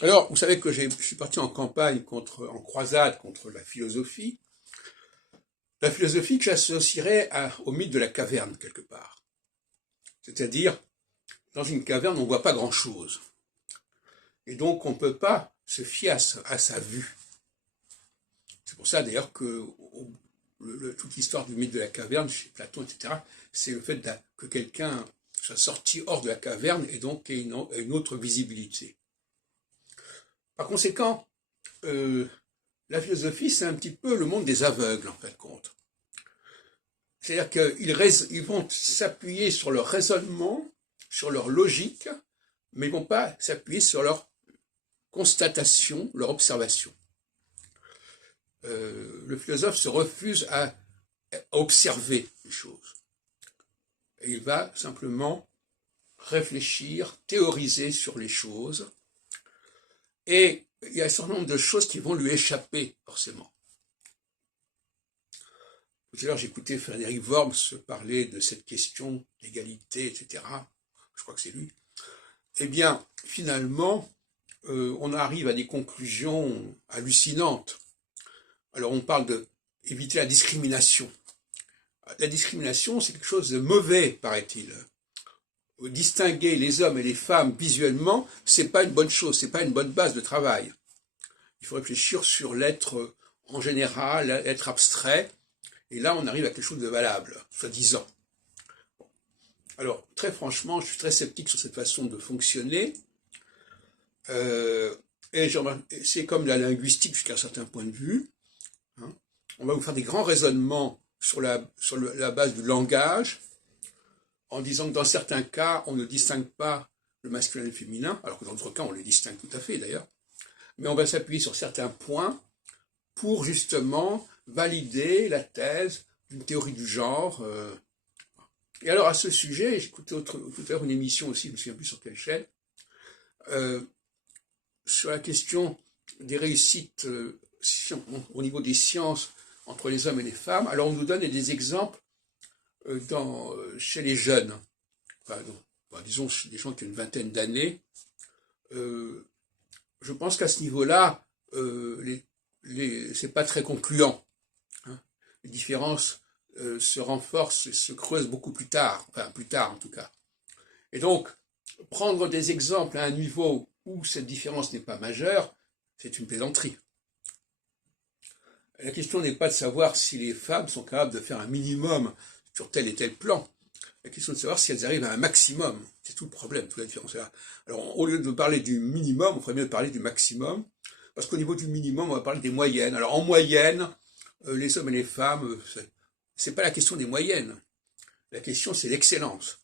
Alors, vous savez que je suis parti en campagne en croisade contre la philosophie. La philosophie que j'associerais au mythe de la caverne, quelque part. C'est-à-dire, dans une caverne, on ne voit pas grand-chose. Et donc, on ne peut pas se fier à sa vue. C'est pour ça, d'ailleurs, que toute l'histoire du mythe de la caverne, chez Platon, etc., c'est le fait que quelqu'un soit sorti hors de la caverne et donc ait une autre visibilité. Par conséquent, la philosophie, c'est un petit peu le monde des aveugles, en fin de compte. C'est-à-dire qu'ils vont s'appuyer sur leur raisonnement, sur leur logique, mais ils ne vont pas s'appuyer sur leur constatation, leur observation. Le philosophe se refuse à observer les choses. Et il va simplement réfléchir, théoriser sur les choses, et il y a un certain nombre de choses qui vont lui échapper, forcément. Tout à l'heure, j'écoutais Frédéric Worms parler de cette question d'égalité, etc. Je crois que c'est lui. Eh bien, finalement, on arrive à des conclusions hallucinantes. Alors, on parle d'éviter la discrimination. La discrimination, c'est quelque chose de mauvais, paraît-il. Distinguer les hommes et les femmes visuellement, c'est pas une bonne chose, c'est pas une bonne base de travail. Il faut réfléchir sur l'être en général, l'être abstrait, et là on arrive à quelque chose de valable, soi-disant. Alors, très franchement, je suis très sceptique sur cette façon de fonctionner, et c'est comme la linguistique jusqu'à un certain point de vue. Hein. On va vous faire des grands raisonnements sur la base du langage, en disant que dans certains cas, on ne distingue pas le masculin et le féminin, alors que dans d'autres cas, on les distingue tout à fait d'ailleurs. Mais on va s'appuyer sur certains points pour justement valider la thèse d'une théorie du genre. Et alors à ce sujet, j'ai écouté tout à l'heure une émission aussi, je ne me souviens plus sur quelle chaîne, sur la question des réussites au niveau des sciences entre les hommes et les femmes. Alors on nous donne des exemples chez les jeunes, disons chez des gens qui ont une vingtaine d'années. Je pense qu'à ce niveau-là, c'est pas très concluant. Hein. Les différences se renforcent et se creusent beaucoup plus tard, enfin plus tard en tout cas. Et donc, prendre des exemples à un niveau où cette différence n'est pas majeure, c'est une plaisanterie. La question n'est pas de savoir si les femmes sont capables de faire un minimum sur tel et tel plan. La question est de savoir si elles arrivent à un maximum. C'est tout le problème, toute la différence est là. Alors, au lieu de parler du minimum, on ferait mieux parler du maximum, parce qu'au niveau du minimum, on va parler des moyennes. Alors, en moyenne, les hommes et les femmes, c'est pas la question des moyennes. La question, c'est l'excellence.